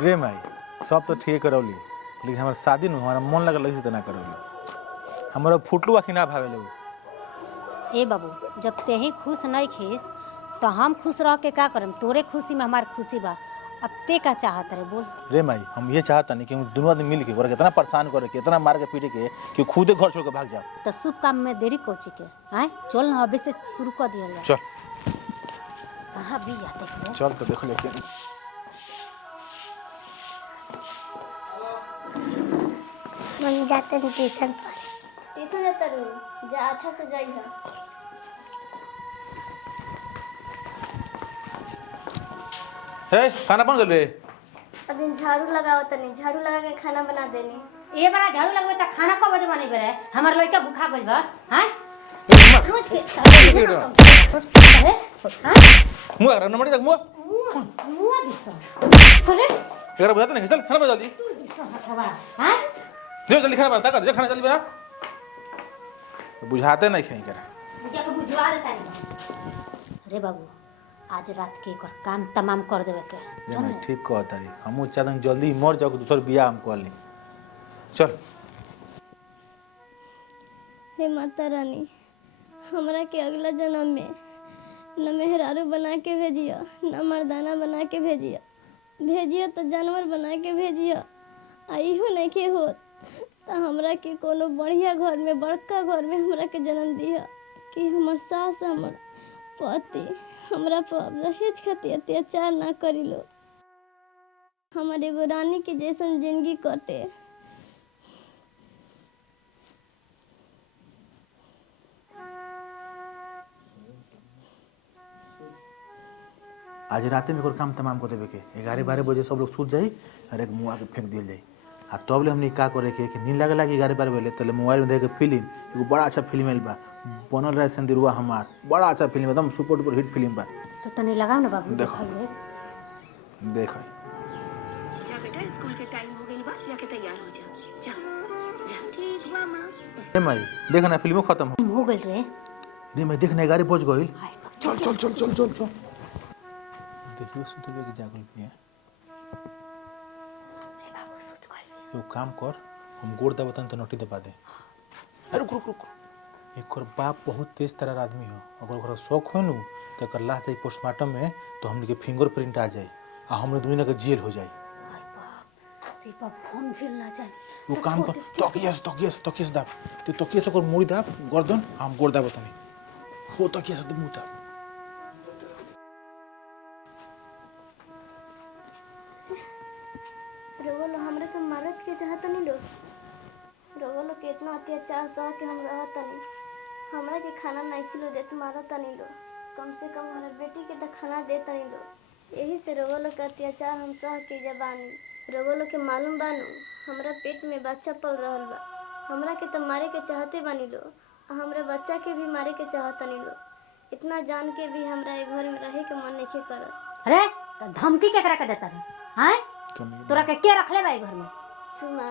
रे माई सब तो ठीक करौली लेकिन हमारे शादी में हमारा मन लगल लगी से ना करौली हमारा फुटलू आखिर ना भावे लोग। ए बाबू जब ते ही खुश नहीं खीस तो हम खुश रह के का करम। तोरे खुशी में हमार खुशी बा। अब ते का चाहत रे बोल। रे माई हम ये चाहता नहीं कि हम दोनों आदमी मिल के ओकरा कितना परेशान करे के इतना मार के पीटे के कि खुदे घर छोड़ के भाग जाओ। तो शुभ काम में देरी कोची के हैं। चल ना अभी से शुरू कर दिया जाए। चल कहाँ भी या देख ले। चल तो देख लेके मम्मी जाते हैं ट्यूशन पर। ट्यूशन जाता रहूँ जा अच्छा से जाई है। हे खाना बन गए। अभी झाड़ू लगाओ तनी झाड़ू लगा के खाना बना देनी। ए बड़ा झाड़ू लगवे त खाना कब बजे बने बेरे। हमर लइका भूखा गइल बा हैं। रोज के हैं मुआ कर नमड़ी तक मुआ मुआ दिस अरे एकरा बुझाता नहीं चल खाना बना जल्दी दिस हथवा हैं। जो जल्दी खाना बना ताकत जो खाना जल्दी बना बुझाते नहीं खाई करा मुझे को बुझवा देता नहीं। अरे बाबू आज रात के कर काम तमाम कर देवे के। रे मैं ठीक कहता रे हम चाहते जल्दी मर जाओ दूसर बियाह हम कर ले। चल हे माता रानी हमरा के अगला जन्म में न मेहरारू बना के भेजियो न मर्दाना बना के भेजियो तो जानवर बना के भेजियो। आ इहो नहीं के होत तो हमरा के कोनो बढ़िया घर में बड़का घर में हमरा के जन्म दिया कि हमर सास हमर पति हमरा पर दहेज खातिर अत्याचार ना करी लो। हमारे एगो रानी की जैसन जिंदगी कटे। आज रात में काम तमाम को देवे के 11-12 बजे सब लोग सूत जाई और एक मुआ के फेंक दिया जाए। आ तब ले हमने का करे के नींद लगे लगी 11-12 बजे तले मोबाइल में देख के फिल्म एगो बड़ा अच्छा फिल्म आइल बा बनल रहे संदिरुआ हमार बड़ा अच्छा फिल्म एकदम सुपर डुपर हिट फिल्म बा। तो तने लगाओ ना बाबू देखो देख जा बेटा स्कूल के टाइम हो गइल बा जाके तैयार हो जा। जा जा ठीक बा मां। ए माई देख ना फिल्म खत्म हो गइल रे। रे मैं देख ना 11 बज गइल। चल चल चल चल चल चल देखियो सुतबे के जागल पिया। रे बाबू सुत गइल। यो काम कर हम गोड़ दबतन तो नोटी दबा दे। अरे रुक रुक रुक एकर बाप बहुत तेज तरह आदमी हो अगर ओकरा शौक हो नु तो एकर लाश जाई पोस्टमार्टम में तो हमने के फिंगरप्रिंट आ जाए आ हमने दुनिया के जेल हो जाए। हाय बाप रे बाप हम जेल ना जाए। वो काम कर तकियस दाब ते तकियस ओकर मुड़ी दाब गर्दन हम गोड़ दबतनी हो तकियस दे मुंह दाब। रोगलो हमरा के मारत के चाहत नहीं लो। रोगलो के इतना अत्याचार सह के हम रहत नहीं। हमरा के खाना नहीं खिलो देत मारत नहीं लो। कम से कम हमरा बेटी के तो खाना देत नहीं लो। यही से रोगलो के अत्याचार हम सह के जबानी। रोगलो के मालूम बानू हमरा पेट में बच्चा पल रहल बा। हमरा के तो मारे के चाहते बानी लो। हमरा बच्चा के भी मारे के चाहत नहीं लो। इतना जान के भी हमरा ए घर में रहे के मन नहीं करत। अरे तो धमकी केकरा के देता रे हैं। तोरा के रखले बा घर में। सुमा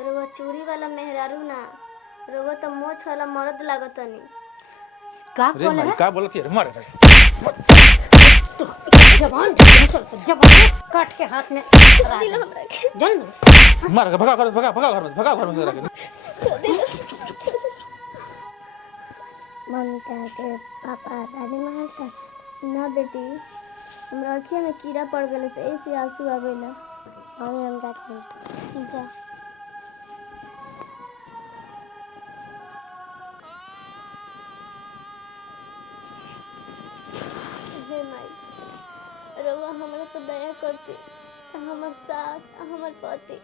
रोवा चोरी वाला मेहरारू ना रोवा तो मोछ वाला मर्द लागतनी। का रे बोले माई का बोलत है मार तो जवान जवान काट के हाथ में दिल हमरा के जल मार भगा घर में रख। मम्मी कहा के पापा दादी मारता ना बेटी हमरा अखिया में कीड़ा पड़ गले से ऐसे आंसू आ गइला। मम्मी हम जाते हैं। जा हे माई रउआ हमरा पर दया करती तो हमर सास हमर पति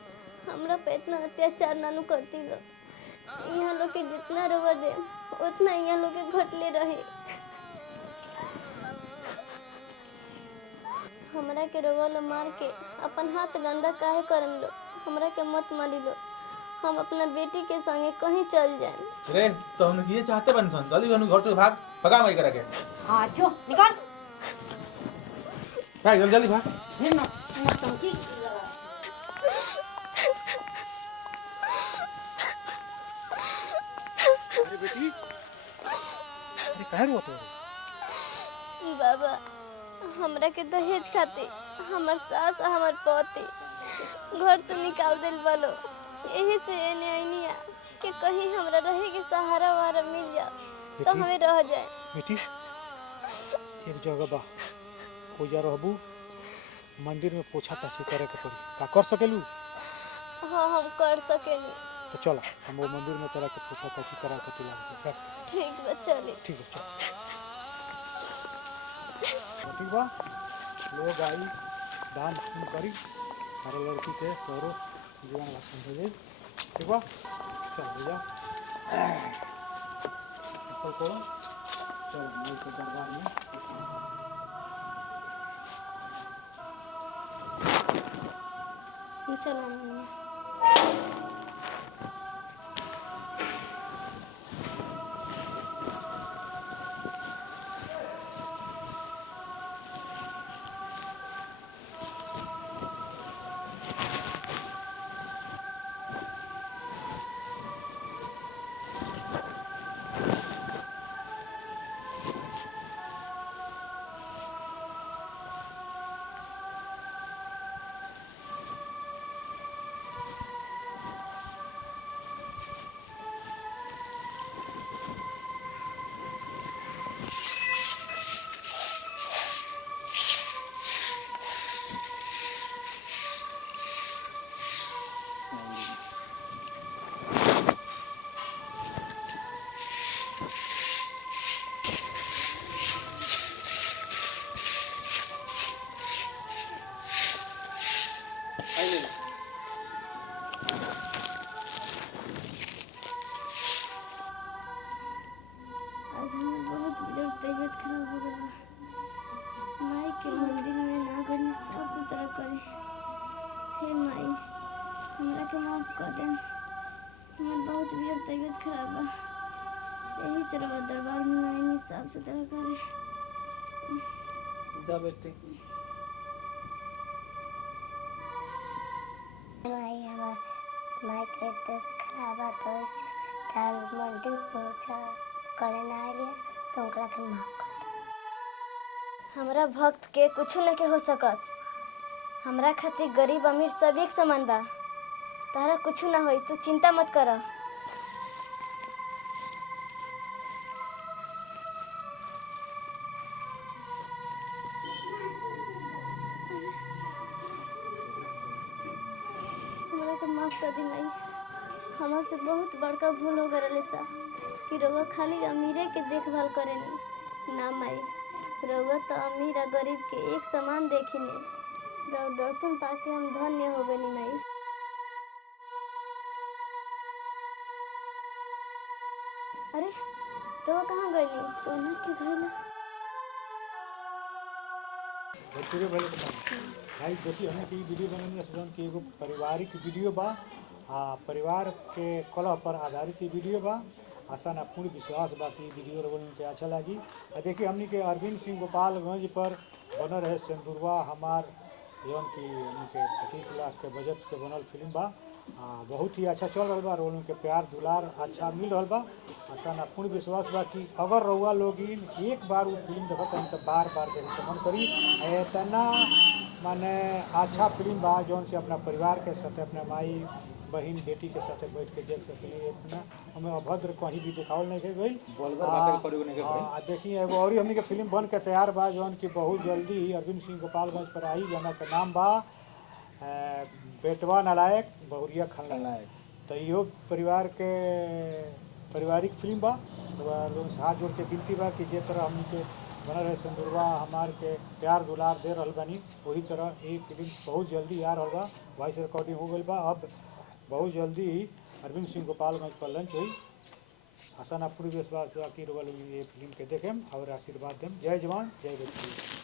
हमरा पे इतना अत्याचार नानू करती लो। यहाँ लोग के जितना रउआ दे उतना यहाँ लोग के घटले रहे। हमरा के रउआ लो मार के अपन हाथ गंदा काहे करम लो। हमरा के मत मारी लो। हम अपना बेटी के संगे कहीं चल जाए। रे तो हम ये चाहते बन सन जल्दी घर से भाग भगा मई करा के। हां जो निकाल भाग जल्दी भाग। फिर ना धमकी अरे बेटी अरे काहे रोत हो? बाबा हमरा के दहेज खातिर हमार सास और हमार पति घर से निकाल दिल बोलो। यही से एने आइनिया कि कहीं हमरा रहे के सहारा वहारा मिल जाओ तो हमें रह जाए। बेटी एक जगह बा पूजा रहबू मंदिर में पोछा ताछी करे के पड़ी का कर सकेलू? हाँ हम कर सकेनी। तो चला हम वो मंदिर में तरह के पोछा ताछी करा के तुला ठीक बा चली। ठीक है चल ठीक बा लोग आई दान पुण्य करी हर लड़की के तोरो जीवन भाषण हो जाए ठीक बा चल भैया चल करो चल मैं के दरबार में चलो तबीयत खराब हो गया। माई के मंदिर में ना करनी साफ सुथरा करे। हे माई हमरा के माफ कर दे। हमार बहुत बिगड़ तबीयत खराब बा। यही तरह दरबार में आई साफ सुथरा करे। जा बेटे माई हमार माई के तबीयत खराब है तो कल मंदिर पहुँचा करे ना आ गया तो उनका के माफ कर। हमरा भक्त के कुछ न के हो सकत। हमरा खातिर गरीब अमीर सब एक समान बा। तारा कुछ ना होई तू चिंता मत कर। हमरा के माफ कर दी माई। हमरा से बहुत बड़का भूल हो गए सा कि रउआ खाली अमीरे के देखभाल करेनी ना माई। रउआ तो अमीर और गरीब के एक समान देखिने। रउआ दर्शन पाके हम धन्य हो गनी माई। अरे रउआ कहाँ गईली? सोना के गईला। भोजपुरी भले भाई देखिए हमें की वीडियो बनानी है सुजन की एगो पारिवारिक वीडियो बा परिवार के कलह पर आधारित वीडियो बा। आशा ना पूर्ण विश्वास बा कि वीडियो रोल के अच्छा लगी। देखिए हमनी के अरविंद सिंह गोपालगंज पर बनल रहे सिंदूरवा हमार जौन की हमनी के 25 लाख के बजट के बनल फिल्म बा। बहुत ही अच्छा चल रहा बा। रोल के प्यार दुलार अच्छा मिल रहा बा। आशा ना पूर्ण विश्वास बा कि अगर रउआ लोग एक बार वो फिल्म देखत तो बार बार देखे के मन करी। इतना माने अच्छा फिल्म बा जौन कि अपना परिवार के साथ अपना माई बहन बेटी के साथ बैठ के देख सकें। इतना हमें अभद्र कहीं भी दिखावल नहीं के गई। देखिए एगो और हमनी के फिल्म बन के तैयार बा जौन कि बहुत जल्दी ही अरविंद सिंह गोपालगंज पर आई जना के नाम बा बेटवा नालायक बहुरिया खलनायक। तो इहो परिवार के पारिवारिक फिल्म बा। तो हाथ जोड़ के विनती बा कि जे तरह हमनी के बनल रहे सिंदूरवा हमार के प्यार दुलार दे रहल बानी वही तरह ये फिल्म बहुत जल्दी आ रहल बा। वॉइस रिकॉर्डिंग हो गई बा। अब बहुत जल्दी ही अरविंद सिंह गोपालगंज पर लंच हुई। आशा ना पूरी विश्वास बा कि ये फिल्म के देखें और आशीर्वाद दें। जय जवान जय बच्ची।